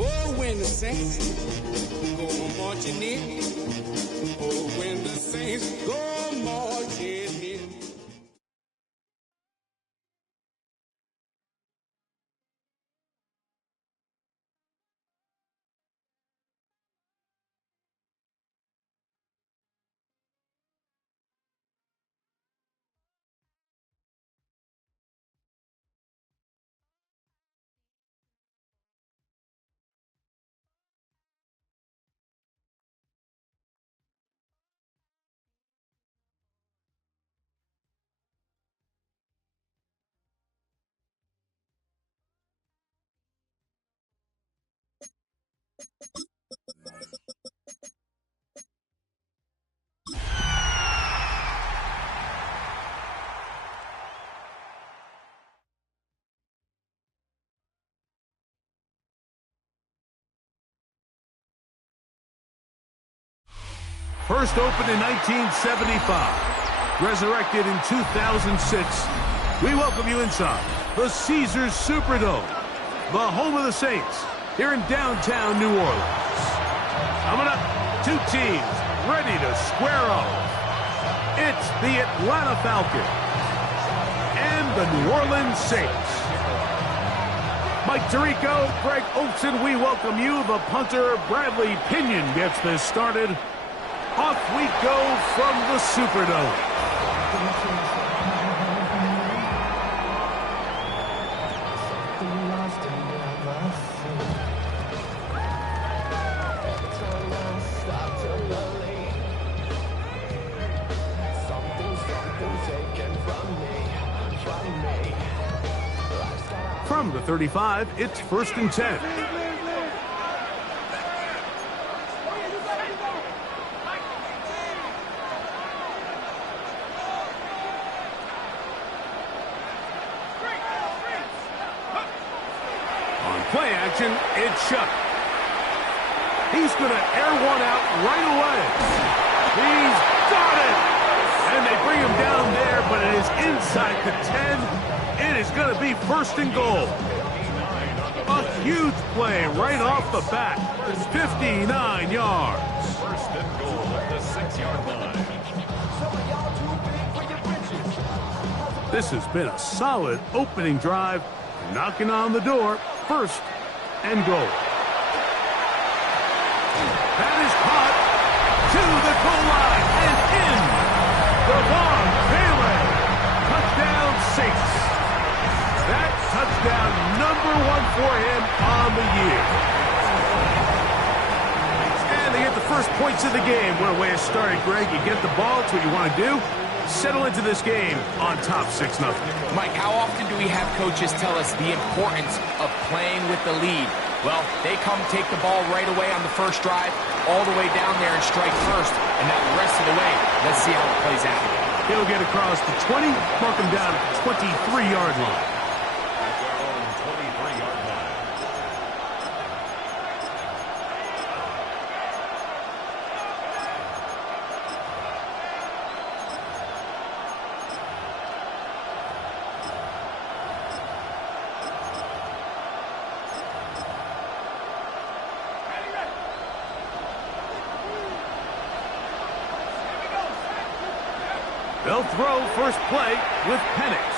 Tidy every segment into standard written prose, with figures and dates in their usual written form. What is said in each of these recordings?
Oh, when the saints go marching in. Oh, when the saints go marching in. First opened in 1975, resurrected in 2006, we welcome you inside the Caesars Superdome, the home of the Saints, here in downtown New Orleans. Coming up, two teams ready to square off. It's the Atlanta Falcons and the New Orleans Saints. Mike Tirico, Greg Olson, we welcome you. The punter, Bradley Pinion, gets this started. Off we go from the Superdome. From the 35, it's 1st and 10. Play action, it's Chuck. He's going to air one out right away. He's got it! And they bring him down there, but it is inside the 10. It is going to be 1st and goal. A huge play right off the bat. 59 yards. 1st and goal at the 6-yard line. This has been a solid opening drive. Knocking on the door. 1st and goal. That is caught to the goal line and in. Devon Bailey. Touchdown Saints. That touchdown number 1 for him on the year. And they get the first points of the game. What a way to start it, Greg. You get the ball. It's what you want to do. Settle into this game on top 6-0. Mike, how often do we have coaches tell us the importance of playing with the lead? Well, they come take the ball right away on the first drive, all the way down there and strike first. And now the rest of the way, let's see how it plays out. He'll get across the 20, mark him down at the 23-yard line. At their own 23-yard line. They'll throw first play with Penix.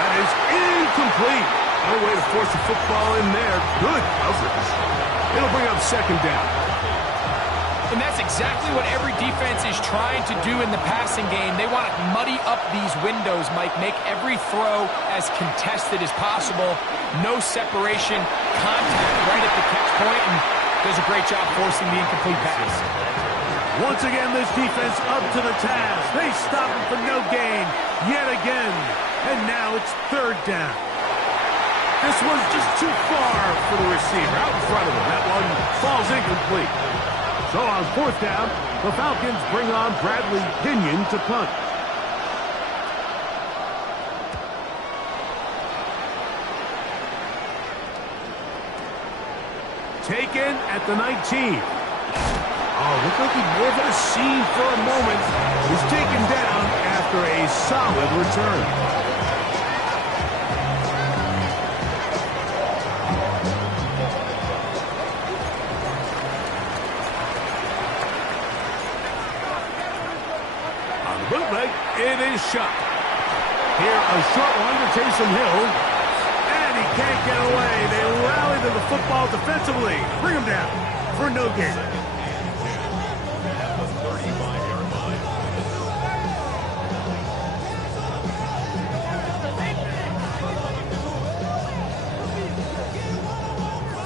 That is incomplete. No way to force the football in there. Good coverage. It'll bring up 2nd down. And that's exactly what every defense is trying to do in the passing game. They want to muddy up these windows, Mike. Make every throw as contested as possible. No separation, contact right at the catch point, and does a great job forcing the incomplete pass. Once again, this defense up to the task. They stop him for no gain yet again. And now it's 3rd down. This one's just too far for the receiver. Out in front of him. That one falls incomplete. So on 4th down, the Falcons bring on Bradley Pinion to punt. in at the 19. Oh, looked like he more of a scene for a moment. He's taken down after a solid return. On the bootleg, it is shot. Here, a short one to Taysom Hill. And he can't get away. They rally to the football defensively. Bring him down for no gain.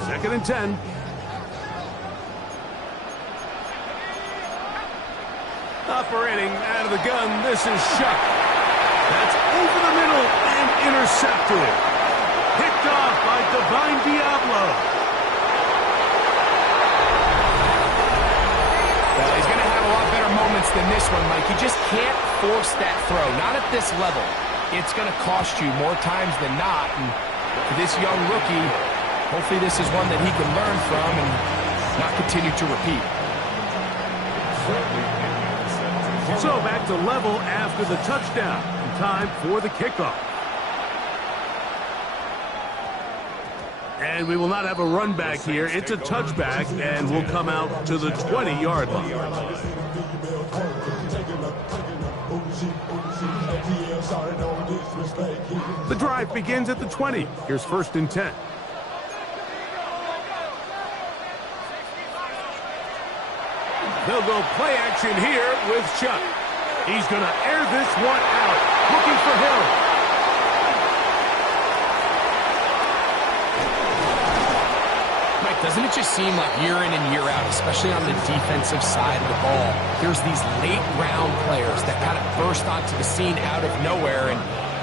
Second and 10. Operating out of the gun, this is shot. That's over the middle and intercepted. Picked off by Divine Diablo. Well, he's going to have a lot better moments than this one, Mike. You just can't force that throw. Not at this level. It's going to cost you more times than not. And for this young rookie, hopefully this is one that he can learn from and not continue to repeat. So back to level after the touchdown. Time for the kickoff. And we will not have a run back here. It's a touchback, and we'll come out to the 20-yard line. The drive begins at the 20. Here's first and 10. They'll go play action here with Chuck. He's going to air this one out. Looking for Hill. Mike, doesn't it just seem like year in and year out, especially on the defensive side of the ball, there's these late-round players that kind of burst onto the scene out of nowhere, and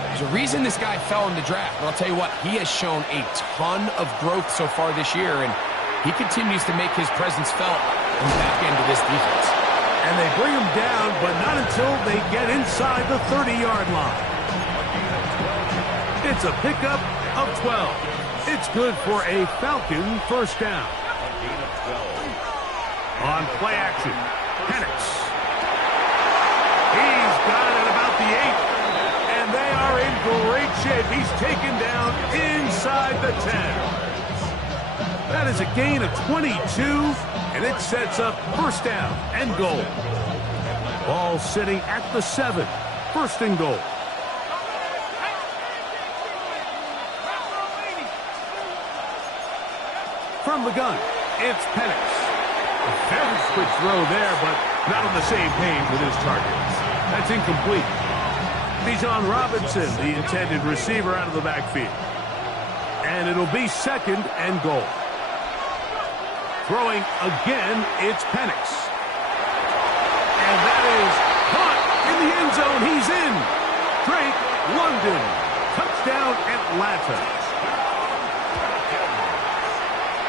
there's a reason this guy fell in the draft. But I'll tell you what, he has shown a ton of growth so far this year, and he continues to make his presence felt in the back end of this defense. And they bring him down, but not until they get inside the 30-yard line. It's a pickup of 12. It's good for a Falcon first down. On play action, Penix. He's got it about the 8. And they are in great shape. He's taken down inside the 10. That is a gain of 22. And it sets up first down and goal. Ball sitting at the 7. First and goal. From the gun, it's Penix. A very quick throw there, but not on the same page with his target. That's incomplete. Bijan Robinson, the intended receiver, out of the backfield. And it'll be second and goal. Throwing again, it's Penix. And that is caught in the end zone. He's in. Drake London. Touchdown, Atlanta.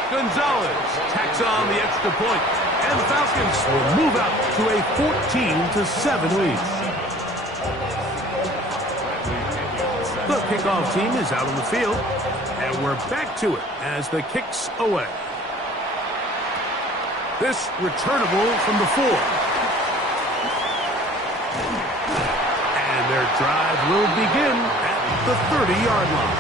Gonzalez tacks on the extra point. And the Falcons will move out to a 14-7 lead. The kickoff team is out on the field. And we're back to it as the kick's away. This returnable from the 4. And their drive will begin at the 30-yard line.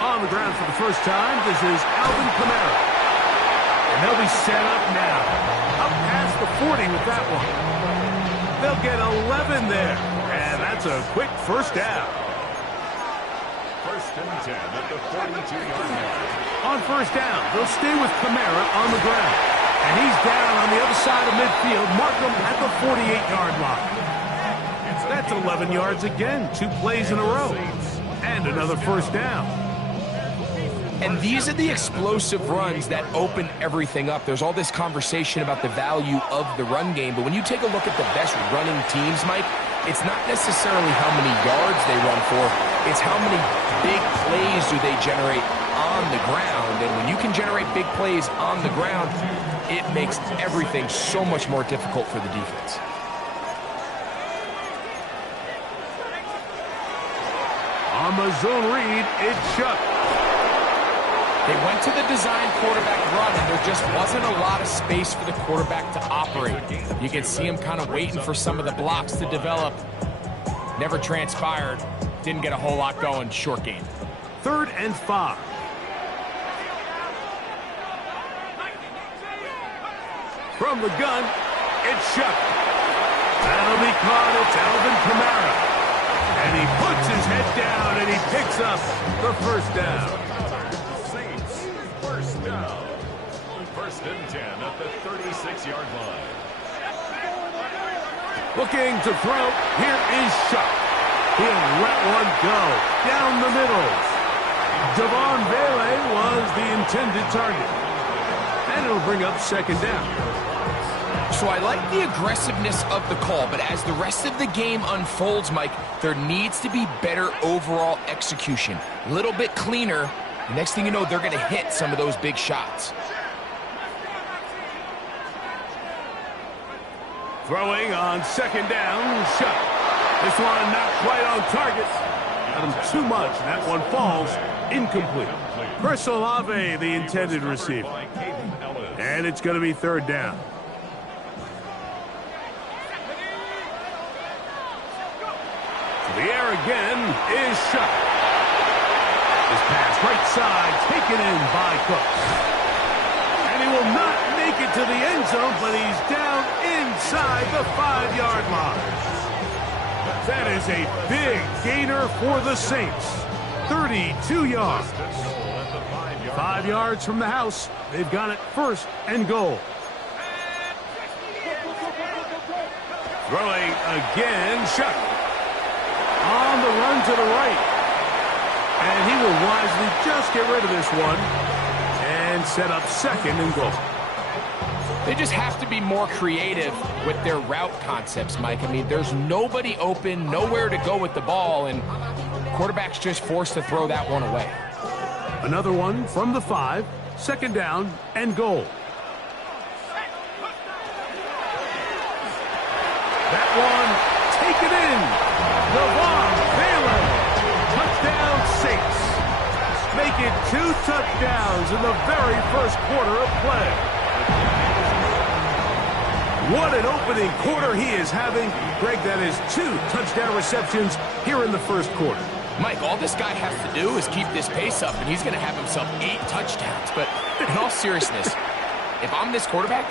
On the ground for the first time, this is Alvin Kamara. And they'll be set up now. Up past the 40 with that one. They'll get 11 there, and that's a quick first down. First and 10 at the 42-yard line. On first down, they'll stay with Kamara on the ground. And he's down on the other side of midfield. Mark him at the 48-yard line. That's 11 yards again, 2 plays in a row. And another first down. And these are the explosive runs that open everything up. There's all this conversation about the value of the run game, but when you take a look at the best running teams, Mike, it's not necessarily how many yards they run for, it's how many big plays do they generate on the ground. And when you can generate big plays on the ground, it makes everything so much more difficult for the defense. On the zone read, it's Chuck. They went to the design quarterback run, and there just wasn't a lot of space for the quarterback to operate. You can see him kind of waiting for some of the blocks to develop. Never transpired. Didn't get a whole lot going. Short game. 3rd and 5. From the gun, it's Chuck. That'll be caught. It's Alvin Kamara. And he puts his head down, and he picks up the first down. Saints, first down. 1st and 10 at the 36-yard line. Looking to throw. Here is Chuck. He'll let one go down the middle. Devon Bailey was the intended target. And it'll bring up 2nd down. So I like the aggressiveness of the call, but as the rest of the game unfolds, Mike, there needs to be better overall execution. A little bit cleaner. Next thing you know, they're going to hit some of those big shots. Throwing on 2nd down, Chuck. This one not quite on target. Got him too much, and that one falls incomplete. Chris Olave, the intended receiver. And it's going to be 3rd down. The air again is Chuck. This pass right side taken in by Cooks. And he will not make it to the end zone, but he's down inside the 5-yard line. That is a big gainer for the Saints. 32 yards. 5 yards from the house. They've got it 1st and goal. Throwing again, Chuck. On the run to the right. And he will wisely just get rid of this one and set up 2nd and goal. They just have to be more creative with their route concepts, Mike. I mean, there's nobody open, nowhere to go with the ball, and quarterback's just forced to throw that one away. Another one from the 5, 2nd down and goal. That one taken in. Devon Bailey. Touchdown Saints. Make it 2 touchdowns in the very 1st quarter of play. What an opening quarter he is having. Greg, that is 2 touchdown receptions here in the 1st quarter. Mike, all this guy has to do is keep this pace up, and he's going to have himself 8 touchdowns. But in all seriousness, if I'm this quarterback,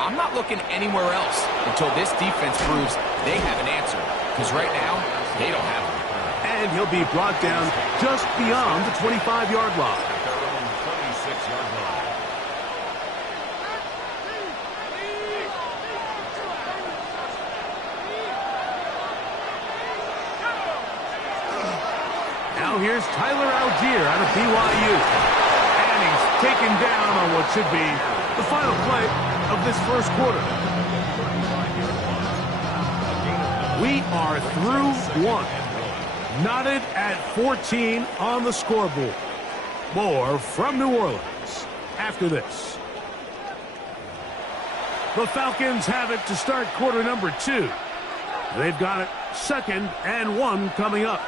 I'm not looking anywhere else until this defense proves they have an answer. Because right now, they don't have one. And he'll be brought down just beyond the 25-yard line. At their own 26-yard line. Now here's Tyler Algier out of BYU. And he's taken down on what should be the final play of this 1st quarter. We are through 1. Knotted at 14 on the scoreboard. More from New Orleans after this. The Falcons have it to start quarter number 2. They've got it 2nd and 1 coming up.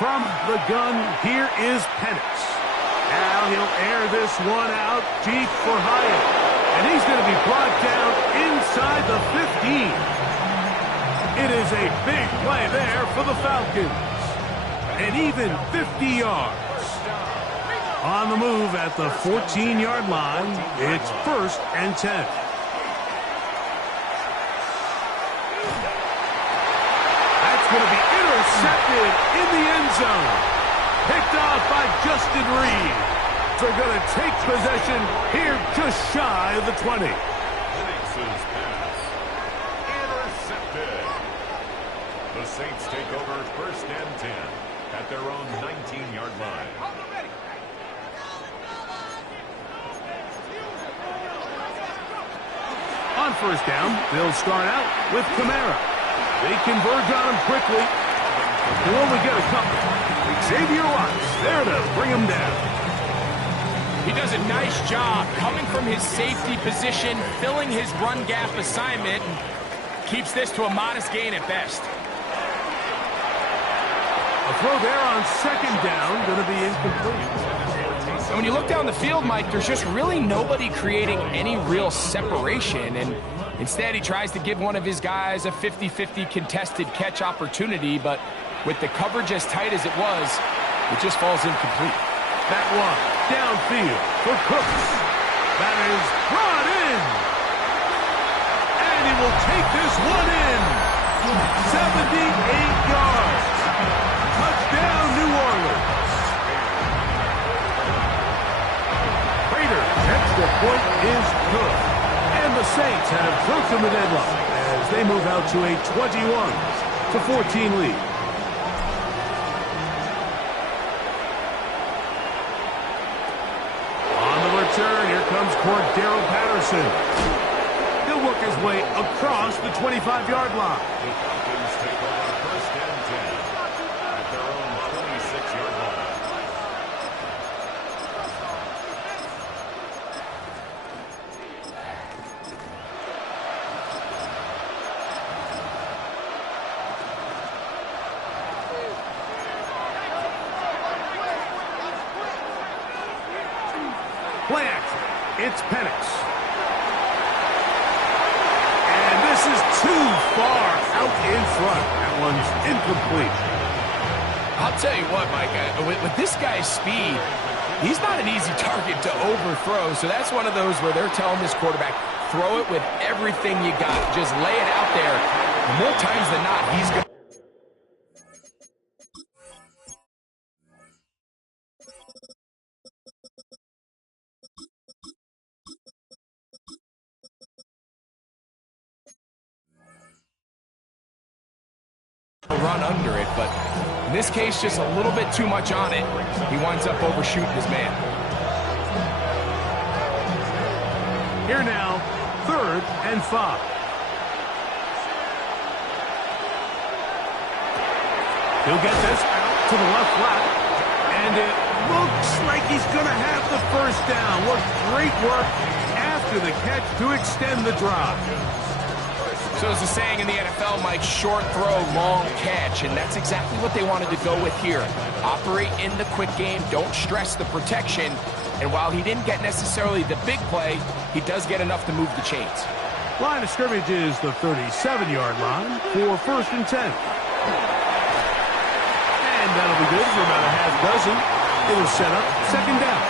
From the gun, here is Penix. Now he'll air this one out deep for Hyatt. And he's going to be brought down inside the 15. It is a big play there for the Falcons. And even 50 yards. On the move at the 14-yard line, it's 1st and 10. Going to be intercepted in the end zone. Picked off by Justin Reed. They're going to take possession here just shy of the 20. Penix's pass. Intercepted. The Saints take over 1st and 10 at their own 19-yard line. On first down, they'll start out with Kamara. They converge on him quickly. They'll only get a couple. Xavier Watts there to bring him down. He does a nice job coming from his safety position, filling his run gap assignment, and keeps this to a modest gain at best. A throw there on second down, going to be incomplete. And when you look down the field, Mike, there's just really nobody creating any real separation. And instead, he tries to give one of his guys a 50-50 contested catch opportunity. But with the coverage as tight as it was, it just falls incomplete. That one downfield for Cooks. That is brought in. And he will take this one in. 78 yards. Touchdown, New Orleans. Extra point is good. And the Saints have broken the deadlock as they move out to a 21-14 lead. On the return, here comes Cordero Patterson. He'll work his way across the 25-yard line. The Falcons take over first and 10 at their own 26-yard line. Play action. It's Penix. And this is too far out in front. That one's incomplete. I'll tell you what, Mike, with this guy's speed, he's not an easy target to overthrow. So that's one of those where they're telling this quarterback, throw it with everything you got. Just lay it out there. And more times than not, he's going to run under it, but in this case, just a little bit too much on it. He winds up overshooting his man. Here now, 3rd and 5. He'll get this out to the left flat, and it looks like he's going to have the first down. What great work after the catch to extend the drive. So as the saying in the NFL, Mike, short throw, long catch, and that's exactly what they wanted to go with here. Operate in the quick game, don't stress the protection, and while he didn't get necessarily the big play, he does get enough to move the chains. Line of scrimmage is the 37-yard line for 1st and 10. And that'll be good for about a half dozen. It'll set up 2nd down.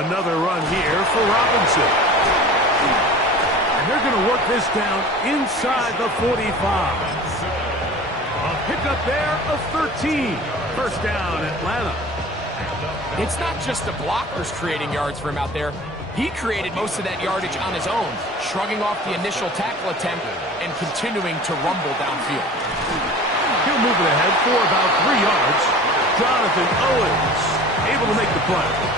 Another run here for Robinson. And they're going to work this down inside the 45. A pickup there of 13. 1st down, Atlanta. It's not just the blockers creating yards for him out there. He created most of that yardage on his own, shrugging off the initial tackle attempt and continuing to rumble downfield. He'll move it ahead for about 3 yards. Jonathan Owens able to make the play.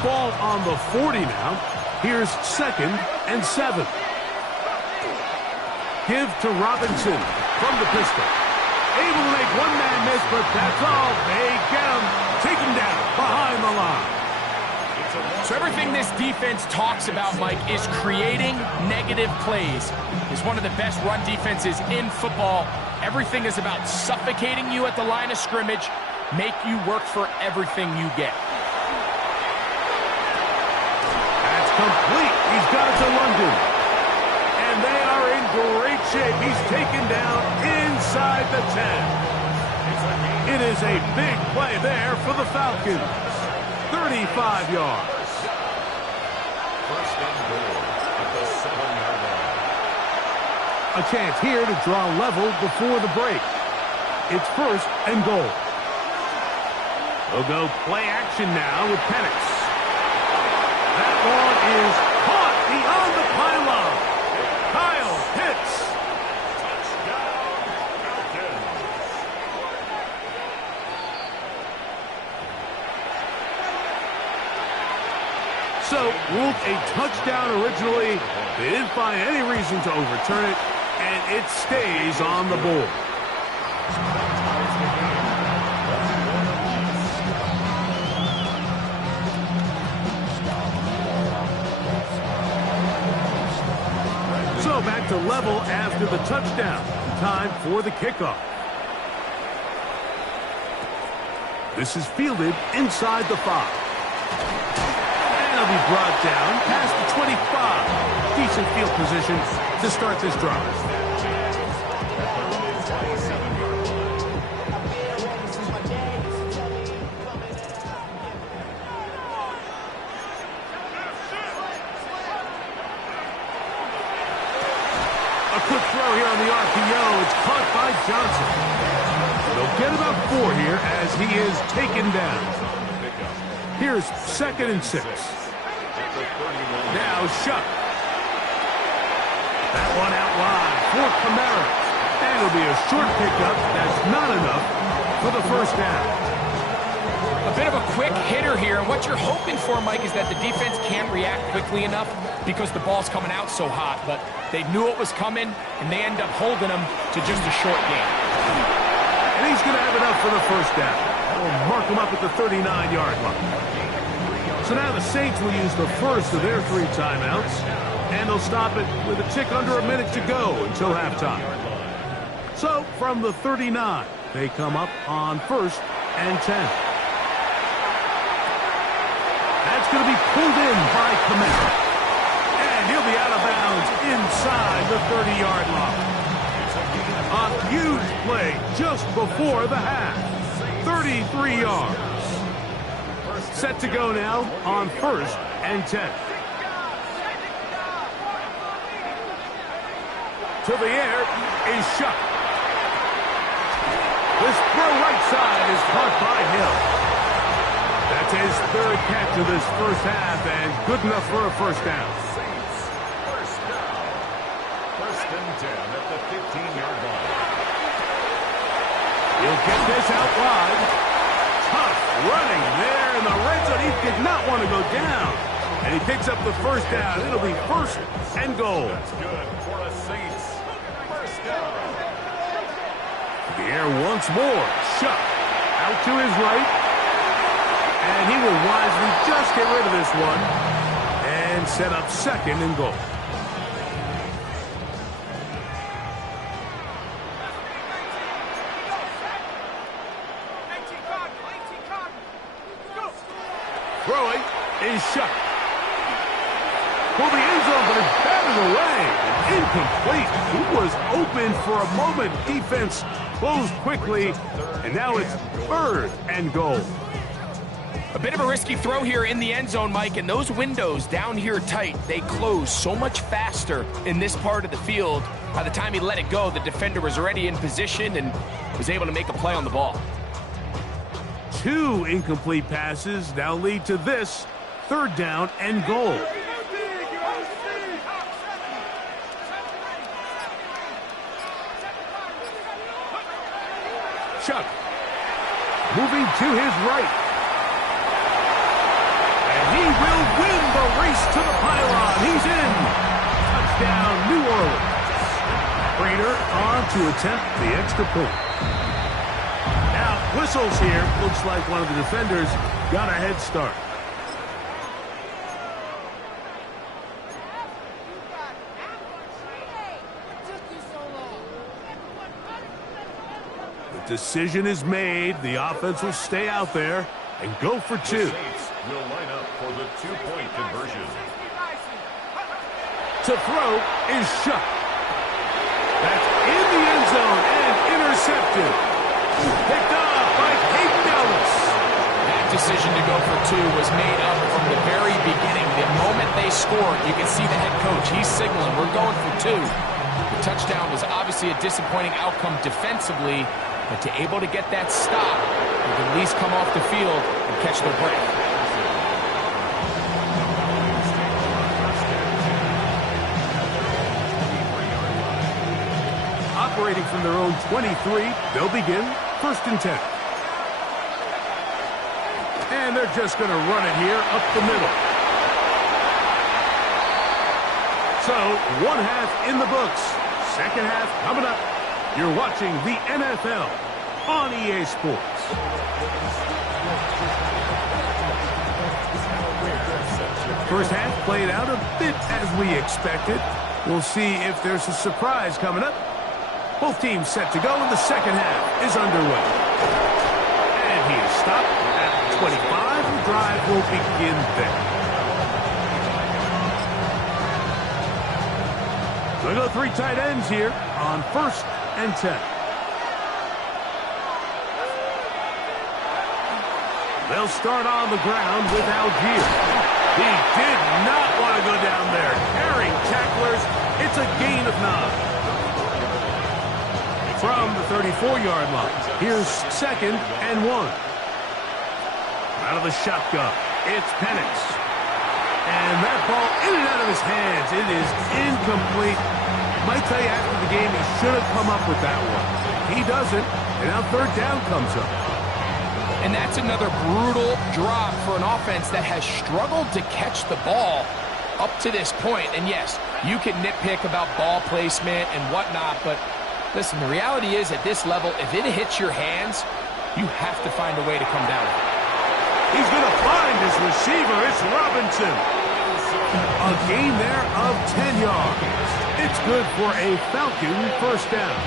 Ball on the 40 now. Here's 2nd and 7. Give to Robinson from the pistol. Able to make one man miss, but that's all. They get him. Take him down behind the line. So everything this defense talks about, Mike, is creating negative plays. It's one of the best run defenses in football. Everything is about suffocating you at the line of scrimmage, make you work for everything you get. Complete. He's got it to London. And they are in great shape. He's taken down inside the 10. It is a big play there for the Falcons. 35 yards. 1st and goal at the 7-yard line. A chance here to draw level before the break. It's 1st and goal. We'll go play action now with Penix. That one is caught beyond the pylon. So, ruled a touchdown originally. They didn't find any reason to overturn it, and it stays on the board. So, back to level after the touchdown. Time for the kickoff. This is fielded inside the 5. And it'll be brought down past the 25. Decent field position to start this drive. A quick throw here on the RPO. It's caught by Johnson. They'll get about 4 here as he is taken down. Here's 2nd and 6. Now Shuck. That one out wide for Kamara. And it'll be a short pickup. That's not enough for the first down. A bit of a quick hitter here. And what you're hoping for, Mike, is that the defense can't react quickly enough because the ball's coming out so hot. But they knew it was coming, and they end up holding them to just a short game. And he's going to have enough for the first down. We'll mark him up at the 39-yard line. So now the Saints will use the first of their 3 timeouts, and they'll stop it with a tick under a minute to go until halftime. So from the 39, they come up on 1st and 10. That's going to be pulled in by Kamara. And he'll be out of bounds inside the 30-yard line. A huge play just before the half. 33 yards. Set to go now on 1st and 10. To the air is Shuck. This throw right side is caught by Hill. That's his 3rd catch of this first half and good enough for a first down. First down. 1st and 10 at the 15-yard line. He'll get this out wide. Tough running there in the red zone. He did not want to go down. And he picks up the first down. It'll be 1st and goal. That's good for a Saints. First down. The air once more. Shuck out to his right. And he will wisely just get rid of this one and set up 2nd and goal. Throwing is Shuck. For the end zone, but it's batted away. Incomplete. He was open for a moment. Defense closed quickly, and now it's 3rd and goal. A bit of a risky throw here in the end zone, Mike, and those windows down here tight, they close so much faster in this part of the field. By the time he let it go, the defender was already in position and was able to make a play on the ball. 2 incomplete passes now lead to this 3rd down and goal. Chuck moving to his right. And he will win the race to the pylon. He's in. Touchdown, New Orleans. Prater on to attempt the extra point. Now, whistles here. Looks like one of the defenders got a head start. The decision is made. The offense will stay out there and go for 2. The Saints will line up for the 2-point conversion. To throw is Shuck. That's in the end zone and intercepted. Picked up by Peyton Ellis. That decision to go for 2 was made up from the very beginning. The moment they scored, you can see the head coach. He's signaling, we're going for 2. The touchdown was obviously a disappointing outcome defensively, but to able to get that stop, they can at least come off the field and catch their breath. Operating from their own 23, they'll begin 1st and 10. And they're just going to run it here up the middle. So, one half in the books. Second half coming up. You're watching the NFL on EA Sports. First half played out a bit as we expected. We'll see if there's a surprise coming up. Both teams set to go, and the second half is underway. And he is stopped at 25. The drive will begin there. We'll go 3 tight ends here on 1st and 10. They'll start on the ground with Algier. He did not want to go down there. Carrying tacklers, it's a gain of 9. From the 34-yard line, here's 2nd and 1. Out of the shotgun, it's Penix. And that ball in and out of his hands. It is incomplete. Might tell you after the game he should have come up with that one. He doesn't, and now 3rd down comes up. And that's another brutal drop for an offense that has struggled to catch the ball up to this point. And yes, you can nitpick about ball placement and whatnot, but listen, the reality is at this level, if it hits your hands, you have to find a way to come down with it. He's going to find his receiver. It's Robinson. A gain there of 10 yards. It's good for a Falcon 1st down.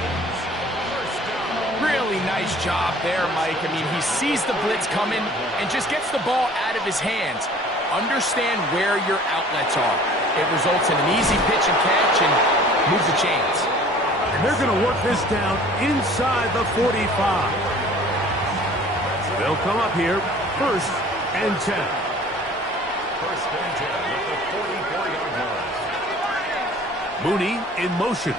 Really nice job there, Mike. I mean, he sees the blitz coming and just gets the ball out of his hands. Understand where your outlets are. It results in an easy pitch and catch and moves the chains. And they're going to work this down inside the 45. They'll come up here, 1st and 10. 1st and 10 at the 44-yard line. Mooney in motion.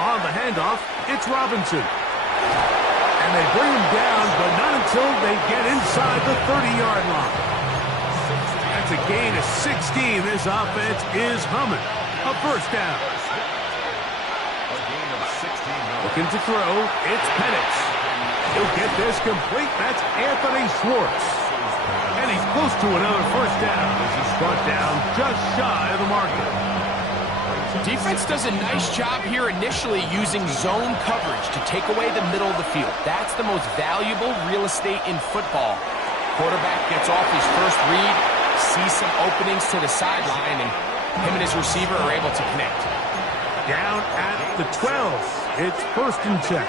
On the handoff, it's Robinson. And they bring him down, but not until they get inside the 30-yard line. That's a gain of 16. This offense is humming. A 1st down. Looking to throw, it's Penix. He'll get this complete. That's Anthony Schwartz. And he's close to another 1st down as he's brought down just shy of the marker. Defense does a nice job here initially using zone coverage to take away the middle of the field. That's the most valuable real estate in football. Quarterback gets off his first read, sees some openings to the sideline, and him and his receiver are able to connect. Down at the 12. It's 1st and 10.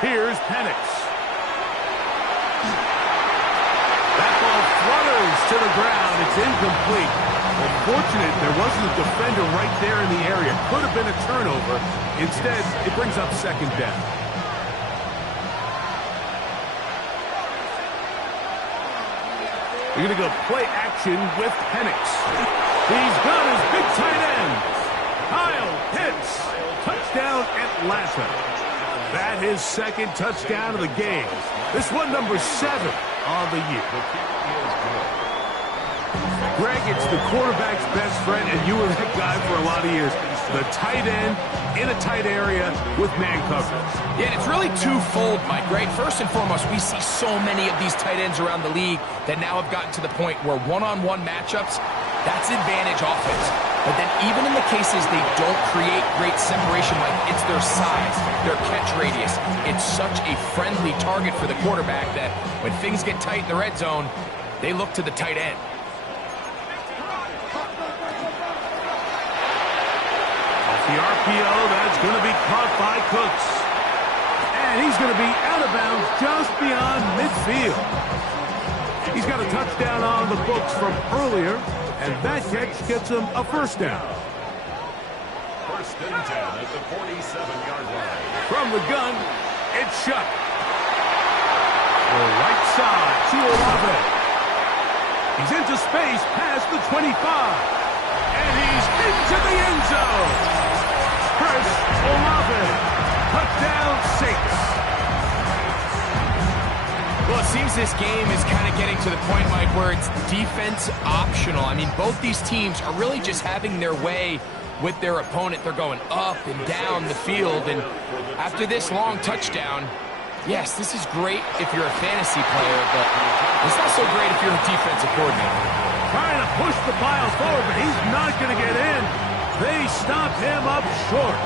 Here's Penix. That ball flutters to the ground. It's incomplete. Unfortunate there wasn't a defender right there in the area. Could have been a turnover. Instead, it brings up 2nd down. We're going to go play action with Penix. He's got his big tight end. Kyle Pitts. Touchdown Atlanta. That his 2nd touchdown of the game. This one number 7 on the year. Greg, it's the quarterback's best friend, and you were that guy for a lot of years. The tight end in a tight area with man coverage. Yeah, and it's really twofold, Mike, right? First and foremost, we see so many of these tight ends around the league that now have gotten to the point where one-on-one matchups, that's advantage offense. But then even in the cases they don't create great separation, Mike, it's their size, their catch radius. It's such a friendly target for the quarterback that when things get tight in the red zone, they look to the tight end. The RPO, that's going to be caught by Cooks. And he's going to be out of bounds just beyond midfield. He's got a touchdown on the books from earlier, and that catch gets him a 1st down. 1st and 10 at the 47-yard line. From the gun, it's Shuck. The right side to Olave. He's into space past the 25. And he's into the end zone. Chris Olave, touchdown Saints. Well, it seems this game is kind of getting to the point, Mike, where it's defense optional. I mean, both these teams are really just having their way with their opponent. They're going up and down the field, and after this long touchdown, Yes, this is great if you're a fantasy player, but it's not so great if you're a defensive coordinator. Trying to push the pile forward, but he's not going to get in. They stop him up short.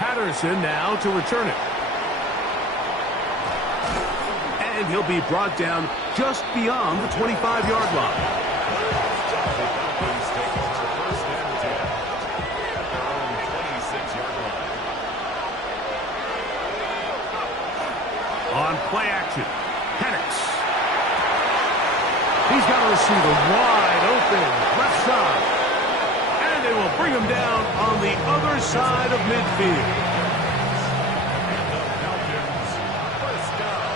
Patterson now to return it. And he'll be brought down just beyond the 25-yard line. On play action, Penix. He's got a receiver wide open, left side. And they will bring him down on the other side of midfield. The Falcons, first down.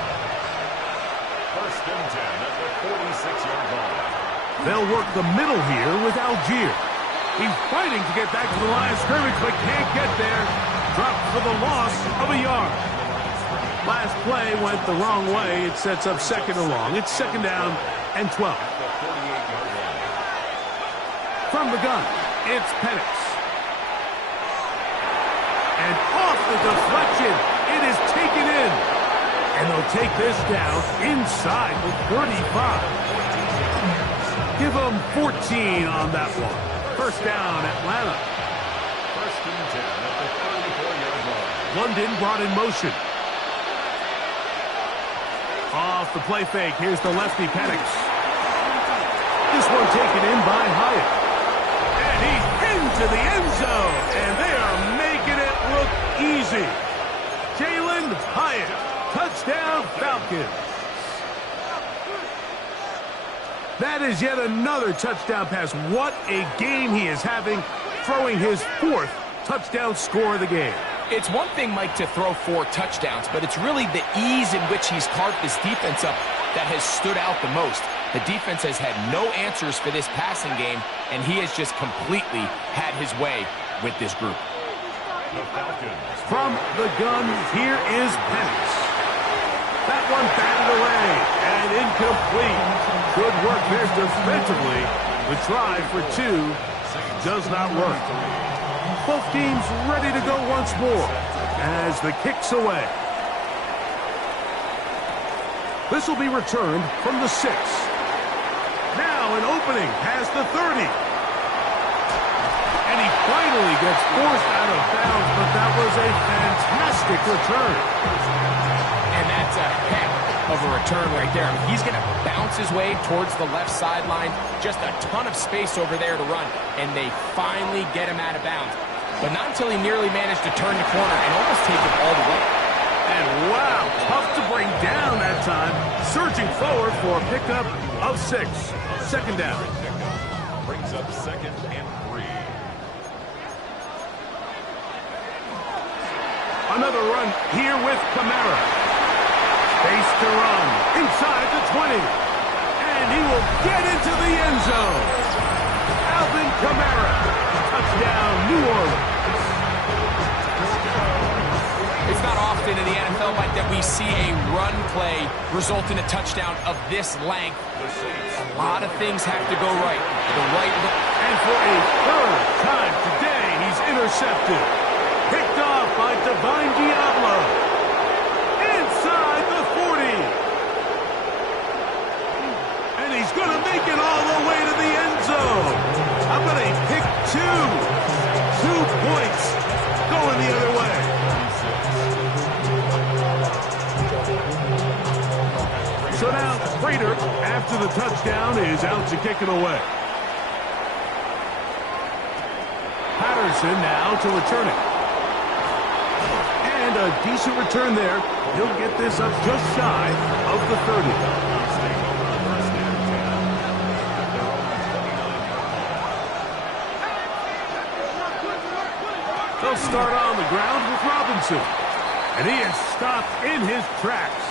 First and 10 at the 46-yard line. They'll work the middle here with Algier. He's fighting to get back to the line of scrimmage, but can't get there. Dropped for the loss of a yard. Last play went the wrong way. It sets up second and long. It's second down and 12. From the gun, it's Penix. And off the deflection, it is taken in. And they'll take this down inside the 35. Give them 14 on that one. First down, Atlanta. First and 10 at the 34-yard line. London brought in motion. Off the play fake, here's the lefty Penix. This one taken in by Hyatt. And he's into the end zone. And they are making it look easy. Jalen Hyatt, touchdown Falcons. That is yet another touchdown pass. What a game he is having, throwing his fourth touchdown score of the game. It's one thing, Mike, to throw 4 touchdowns, but it's really the ease in which he's carved this defense up that has stood out the most. The defense has had no answers for this passing game, and he has just completely had his way with this group. The Falcons. From the gun, here is Penix. That one batted away and incomplete. Good work there defensively. The try for 2 does not work. Both teams ready to go once more as the kick's away. This will be returned from the 6. Now an opening past the 30. And he finally gets forced out of bounds, but that was a fantastic return. And that's a heck of a return right there. I mean, he's going to bounce his way towards the left sideline. Just a ton of space over there to run. And they finally get him out of bounds. But not until he nearly managed to turn the corner and almost take it all the way. And wow, tough to bring down that time. Surging forward for a pickup of 6. Second down. Brings up second and 3. Another run here with Kamara. Space to run inside the 20. And he will get into the end zone. Alvin Kamara. Touchdown, New Orleans. It's not often in the NFL, Mike, that we see a run play result in a touchdown of this length. A lot of things have to go right. And for a third time today, he's intercepted. Picked off by Divine Diablo. Inside the 40. And he's going to make it all the way to the end zone. How about a pick 2? 2 points going the other way. So now, Prater, after the touchdown, is out to kick it away. Patterson now to return it. And a decent return there. He'll get this up just shy of the 30. They'll start on the ground with Robinson. And he is stopped in his tracks.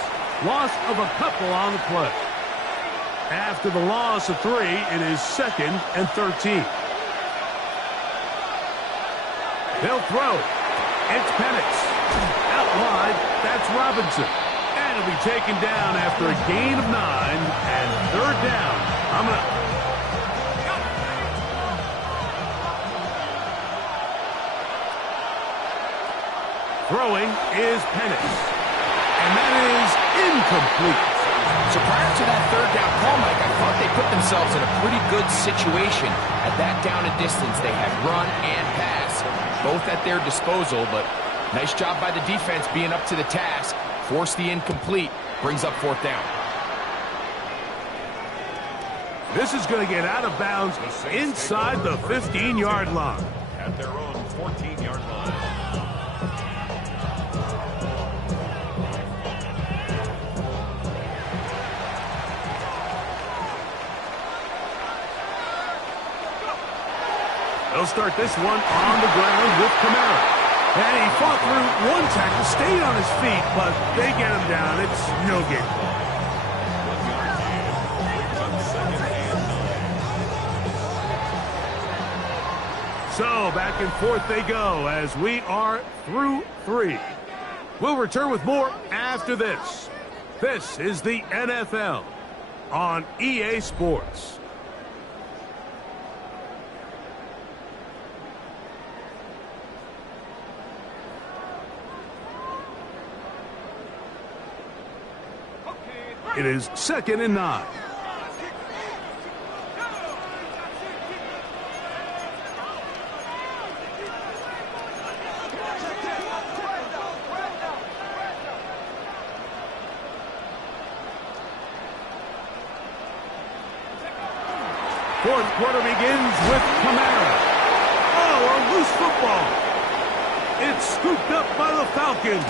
Loss of a couple on the play. After the loss of 3, it is second and 13. They'll throw. It's Penix. Out wide, that's Robinson. And it'll be taken down after a gain of 9 and third down. Coming up. Throwing is Penix. And that is incomplete. So prior to that third down call, Mike, I thought they put themselves in a pretty good situation. At that down and distance, they had run and pass, both at their disposal, but nice job by the defense being up to the task. Force the incomplete, brings up fourth down. This is going to get out of bounds inside the 15-yard line. At their own 14-yard line. They'll start this one on the ground with Kamara. And he fought through one tackle, stayed on his feet, but they get him down. It's no game. So back and forth they go as we are through 3. We'll return with more after this. This is the NFL on EA Sports. It is 2nd and 9. Fourth quarter begins with Kamara. Oh, a loose football. It's scooped up by the Falcons.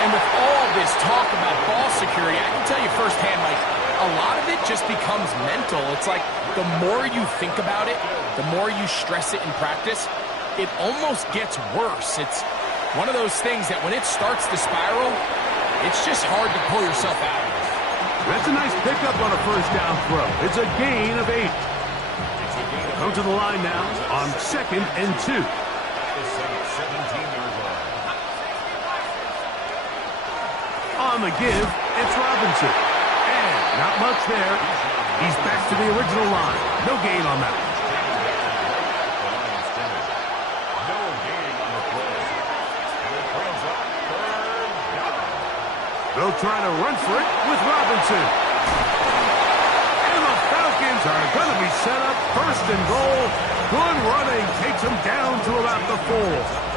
And with all this talk about ball security, I can tell you firsthand, Mike, a lot of it just becomes mental. It's like the more you think about it, the more you stress it in practice, it almost gets worse. It's one of those things that when it starts to spiral, it's just hard to pull yourself out of it. That's a nice pickup on a first down throw. It's a gain of 8. Come to the line now on 2nd and 2. On the give, it's Robinson. And not much there. He's back to the original line. No gain on that. No gain on the play. And it brings up third down. They'll try to run for it with Robinson. And the Falcons are going to be set up 1st and goal. Good running takes them down to about the 4.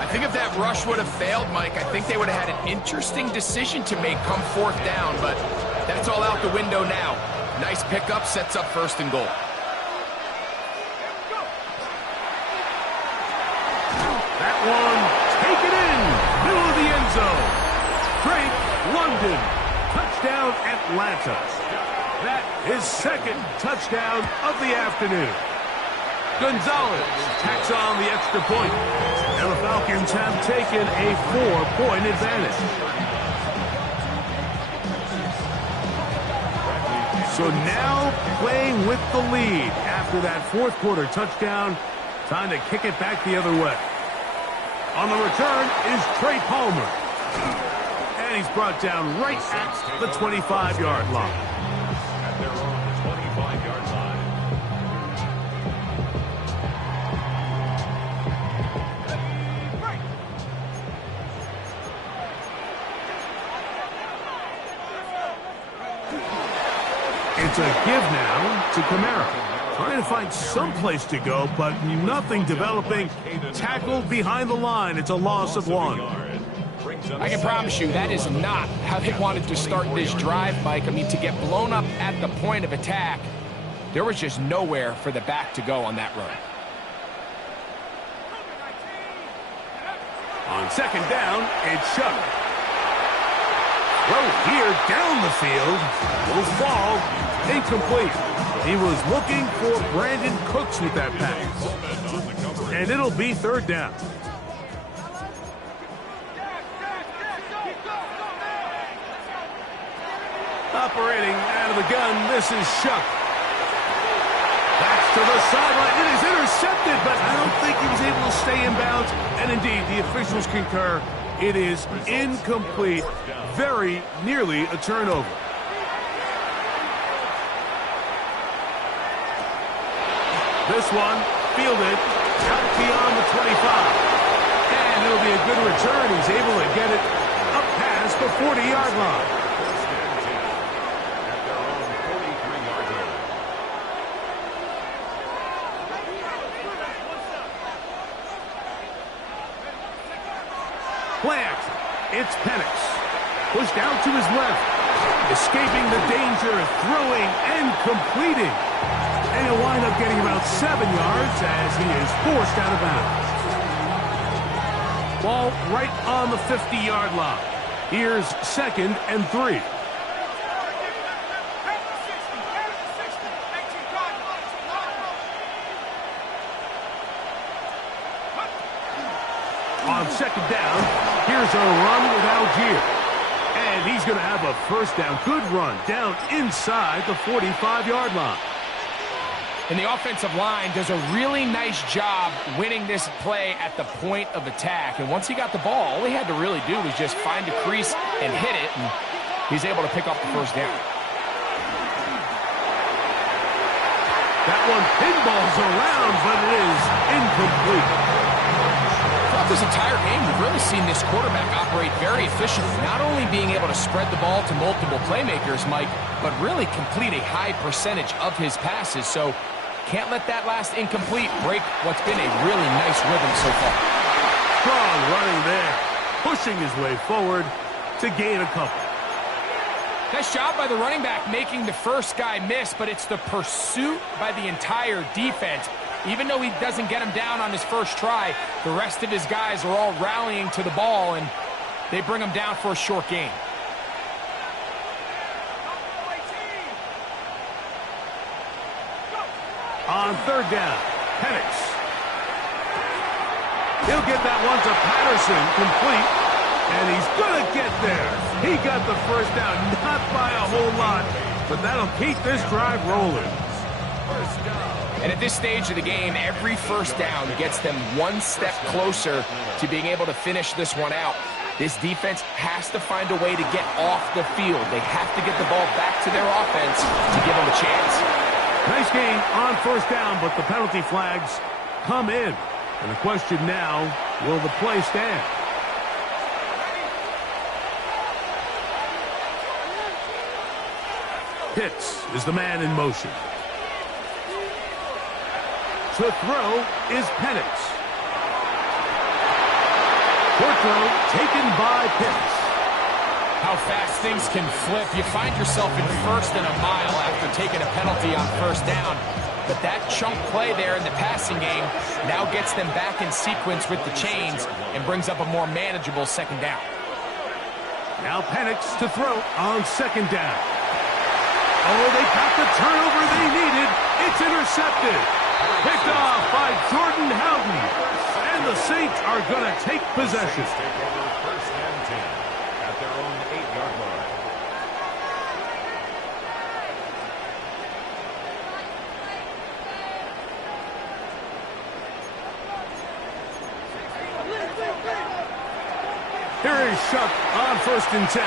I think if that rush would have failed, Mike, I think they would have had an interesting decision to make come 4th down, but that's all out the window now. Nice pickup, sets up 1st and goal. That one, take it in, middle of the end zone. Drake London, touchdown Atlanta. That is 2nd touchdown of the afternoon. Gonzalez tacks on the extra point. And the Falcons have taken a 4-point advantage. So now playing with the lead after that 4th quarter touchdown. Time to kick it back the other way. On the return is Trey Palmer. And he's brought down right at the 25-yard line. At their own 25-yard line. It's a give now to Kamara. Trying to find some place to go, but nothing developing. Tackled behind the line. It's a loss of 1. I can promise you that is not how they wanted to start this drive, Mike. I mean, to get blown up at the point of attack, there was just nowhere for the back to go on that run. On 2nd down, it's Chuck. Throw here down the field. Will fall. Incomplete. He was looking for Brandon Cooks with that pass. And it'll be 3rd down. Operating out of the gun, this is Shuck. Backs to the sideline. It is intercepted, but I don't think he was able to stay in bounds. And indeed, the officials concur. It is incomplete. Very nearly a turnover. This one fielded out beyond the 25. And it'll be a good return. He's able to get it up past the 40-yard line. First and 10 at their own 43-yard line. Play action. It's Penix. Pushed out to his left. Escaping the danger, throwing and completing. And he'll wind up getting about 7 yards as he is forced out of bounds. Ball right on the 50-yard line. Here's 2nd and 3. On 2nd down, here's a run with Algier. And he's going to have a first down. Good run down inside the 45-yard line. And the offensive line does a really nice job winning this play at the point of attack. And once he got the ball, all he had to really do was just find a crease and hit it. And he's able to pick up the first down. That one pinballs around, but it is incomplete. Throughout this entire game, we've really seen this quarterback operate very efficiently, not only being able to spread the ball to multiple playmakers, Mike, but really complete a high percentage of his passes. So can't let that last incomplete break what's been a really nice rhythm so far. Strong running there, pushing his way forward to gain a couple. Nice job by the running back making the first guy miss, but it's the pursuit by the entire defense. Even though he doesn't get him down on his first try, the rest of his guys are all rallying to the ball, and they bring him down for a short gain. On 3rd down, Penix. He'll get that one to Patterson, complete, and he's going to get there. He got the first down, not by a whole lot, but that'll keep this drive rolling. First down. And at this stage of the game, every first down gets them one step closer to being able to finish this one out. This defense has to find a way to get off the field. They have to get the ball back to their offense to give them a chance. Nice gain on first down, but the penalty flags come in. And the question now, will the play stand? Pitts is the man in motion. To throw is Penix. Short throw taken by Pitts. How fast things can flip. You find yourself in 1st and a mile after taking a penalty on first down. But that chunk play there in the passing game now gets them back in sequence with the chains and brings up a more manageable 2nd down. Now Penix to throw on 2nd down. Oh, they got the turnover they needed. It's intercepted. Picked off by Jordan Howden. And the Saints are going to take possession. Take over 1st and 10 at their own 8-yard line. Here is Shuck on 1st and 10.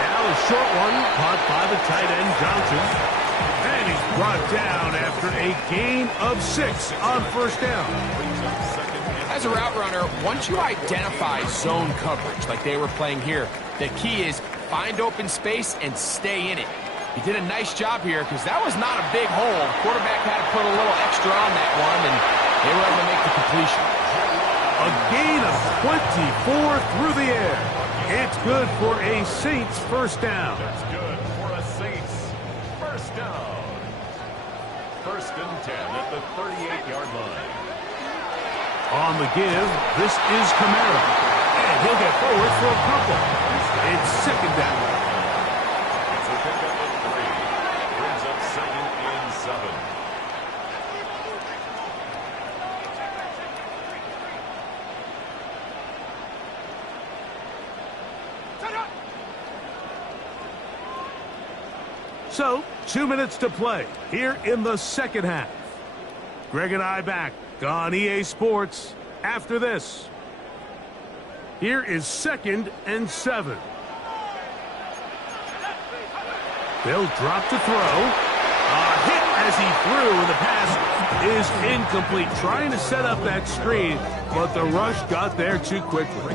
Now a short one caught by the tight end Johnson. And he's brought down after a gain of 6 on first down. As a route runner, once you identify zone coverage like they were playing here, the key is find open space and stay in it. He did a nice job here because that was not a big hole. The quarterback had to put a little extra on that one, and they were able to make the completion. A gain of 24 through the air. It's good for a Saints first down. That's good for a Saints first down. 1st and 10 at the 38-yard line. On the give, this is Kamara. And he'll get forward for a couple. It's 2nd down. It's a pickup of 3. Brings up 2nd and 7. So, 2 minutes to play here in the 2nd half. Greg and I back on EA Sports after this. Here is 2nd and 7. They'll drop to throw. Hit as he threw, and the pass is incomplete. Trying to set up that screen, but the rush got there too quickly.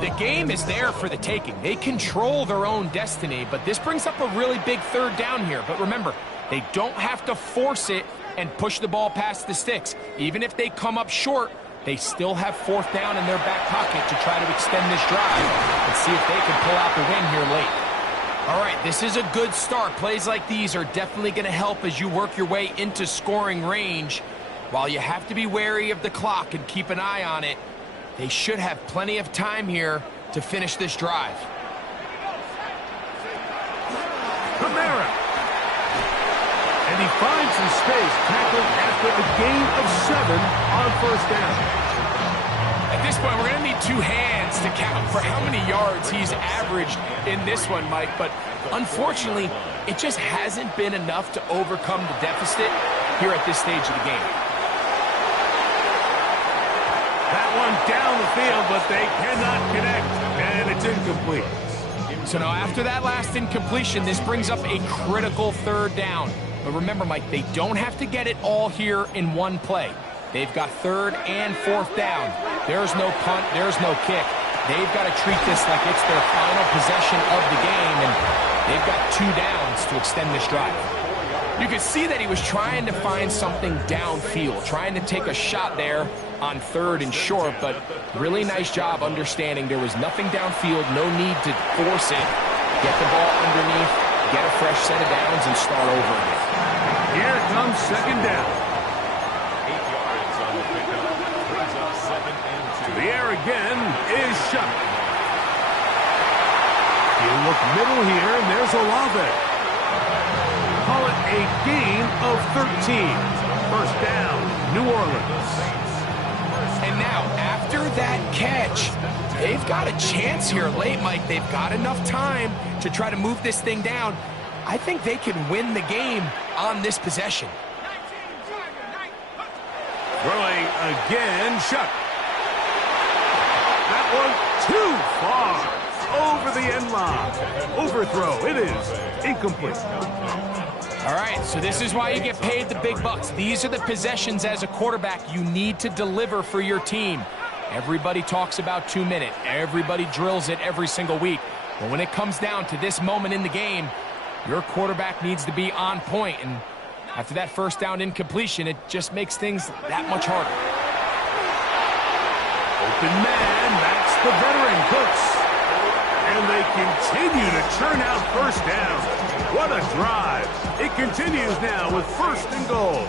The game is there for the taking. They control their own destiny, but this brings up a really big third down here. But remember, they don't have to force it and push the ball past the sticks. Even if they come up short, they still have fourth down in their back pocket to try to extend this drive and see if they can pull out the win here late. All right, this is a good start. Plays like these are definitely going to help as you work your way into scoring range. While you have to be wary of the clock and keep an eye on it, they should have plenty of time here to finish this drive. Kamara. And he finds some space, tackled after a gain of 7 on first down. At this point, we're going to need 2 hands to count for how many yards he's averaged in this one, Mike. But unfortunately, it just hasn't been enough to overcome the deficit here at this stage of the game. That one down the field, but they cannot connect, and it's incomplete. So now after that last incompletion, this brings up a critical third down. But remember, Mike, they don't have to get it all here in one play. They've got third and fourth down. There's no punt, there's no kick. They've got to treat this like it's their final possession of the game, and they've got 2 downs to extend this drive. You could see that he was trying to find something downfield, trying to take a shot there on third and short, but really nice job understanding there was nothing downfield, no need to force it. Get the ball underneath, get a fresh set of downs, and start over again. Here comes second down. 8 yards on the pickup. Brings up 2nd and 2. The air again is shut. You look middle here, and there's Olave. Call it a gain of 13. First down, New Orleans. And now, after that catch, they've got a chance here late, Mike. They've got enough time to try to move this thing down. I think they can win the game on this possession. Throwing again, Shuck. That one too far. Over the end line. Overthrow. It is incomplete. All right, so this is why you get paid the big bucks. These are the possessions as a quarterback you need to deliver for your team. Everybody talks about 2 minute. Everybody drills it every single week. But when it comes down to this moment in the game, your quarterback needs to be on point. And after that first down incompletion, it just makes things that much harder. Open man, that's the veteran Cooks. And they continue to churn out first down. What a drive. It continues now with 1st and goal.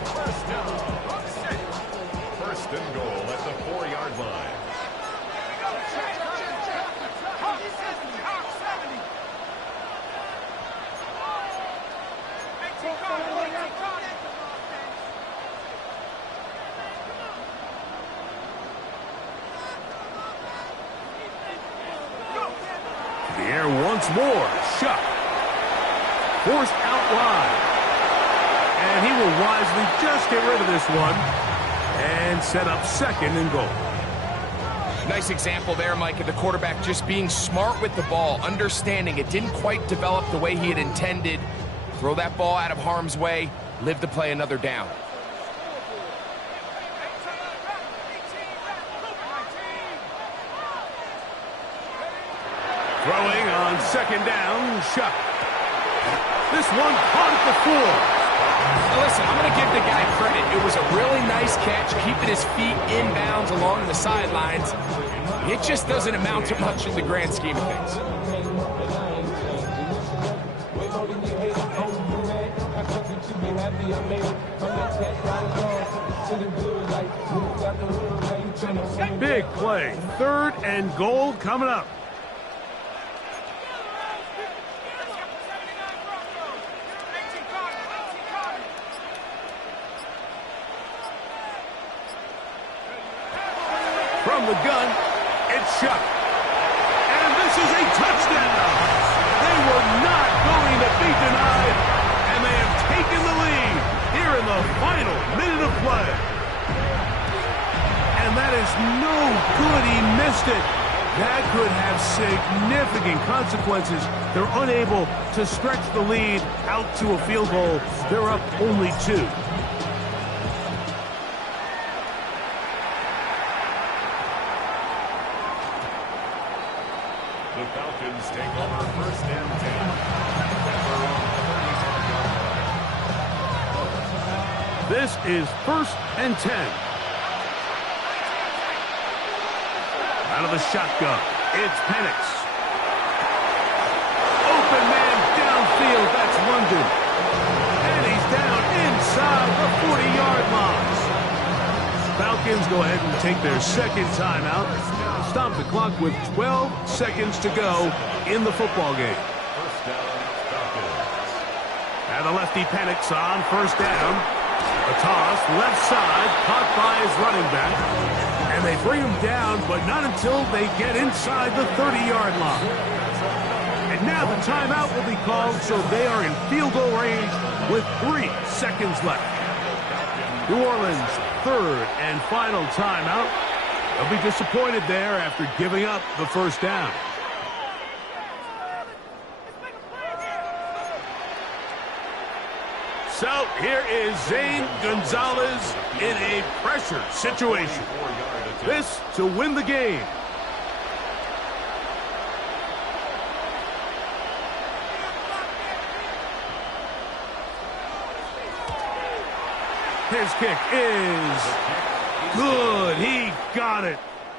First and goal at the 4-yard line. The air once more. Shuck. Forced out wide. And he will wisely just get rid of this one and set up 2nd and goal. Nice example there, Mike, of the quarterback just being smart with the ball, understanding it didn't quite develop the way he had intended. Throw that ball out of harm's way, live to play another down. Throwing on 2nd down, Shuck. This one caught at the 4. Now listen, I'm going to give the guy credit. It was a really nice catch, keeping his feet inbounds along the sidelines. It just doesn't amount to much in the grand scheme of things. Big play. 3rd and goal coming up. From the gun, it's Shuck. And this is a touchdown. They were not going to be denied, and they have taken the lead here in the final minute of play. And that is no good. He missed it. That could have significant consequences. They're unable to stretch the lead out to a field goal. They're up only 2. The Falcons take over first and 10. At their own 35-yard line. This is first and 10. Out of the shotgun, it's Penix. Open man downfield, that's London. And he's down inside the 40-yard line. Falcons go ahead and take their second timeout. Stop the clock with 12 seconds to go in the football game. First down, Falcons. And the lefty Penix on first down. A toss, left side, caught by his running back. And they bring him down, but not until they get inside the 30-yard line. And now the timeout will be called, so they are in field goal range with 3 seconds left. New Orleans' third and final timeout. They'll be disappointed there after giving up the first down. So here is Zane Gonzalez in a pressure situation. This to win the game. His kick is good. He got it.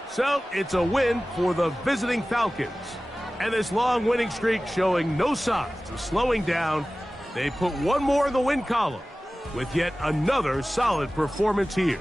So it's a win for the visiting Falcons. And this long winning streak showing no signs of slowing down. They put one more in the win column with yet another solid performance here.